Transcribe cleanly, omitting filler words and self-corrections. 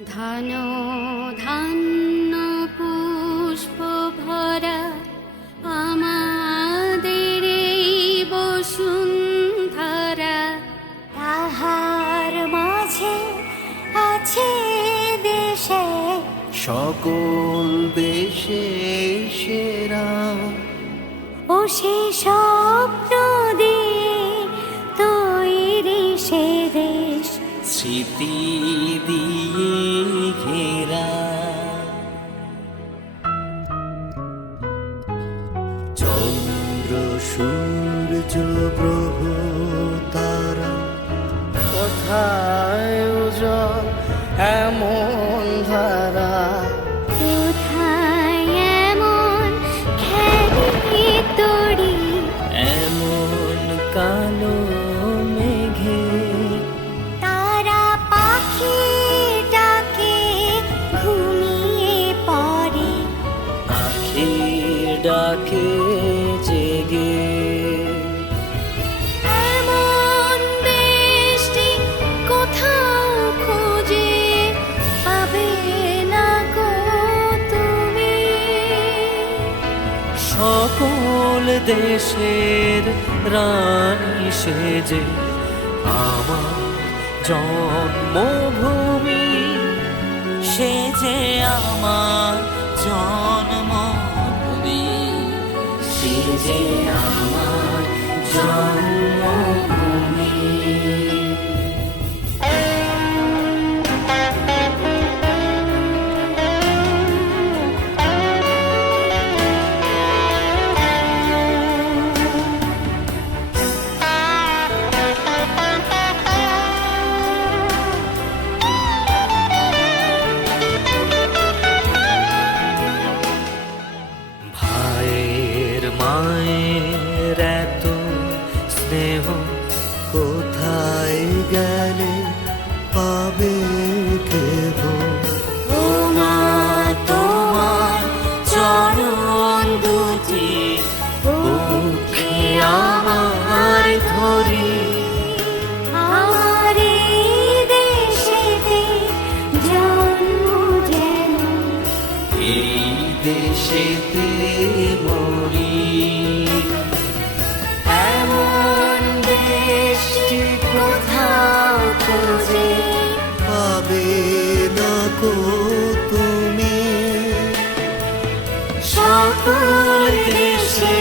ধান ধান্য পুষ্প ভরা আমাদের এই বসুন্ধরা, তাহার মাঝে আছে দেশে সকল দেশে সেরা, ও সে স্বপ্ন দিয়ে তৈরি সে দেশ, স্মৃতি দিয়ে ঘেরা। চন্দ্র সূর্য গ্রহ তারা, কোথায় উজ্জ্বল এমন ধারা, কোথায় এমন খেলি তরি, এমন কালো মেঘে তারা পাখি ডাকে ঘুমিয়ে পড়ে, আখি ডাকে জেগে। এমন দেশটি কোথাও খুঁজে পাবে না গো তুমি। সকল দেশের রানী সেজে আমার জন্মভূমি, সেজে আমার জন্মভূমি, সেজে আমার জন্মভূমি। ভাইয়ের মায়ের এত স্নেহ কোথায় গেলে পাবে কেহ? ও মা তোমার চরণ দুটি বুকে আমার ধরি, আমার এই দেশেতে জন্ম যেন, এই দেশেতে মরি। এমন দেশটি কোথাও খুঁজে পাবে না কো তুমি। সকল দেশে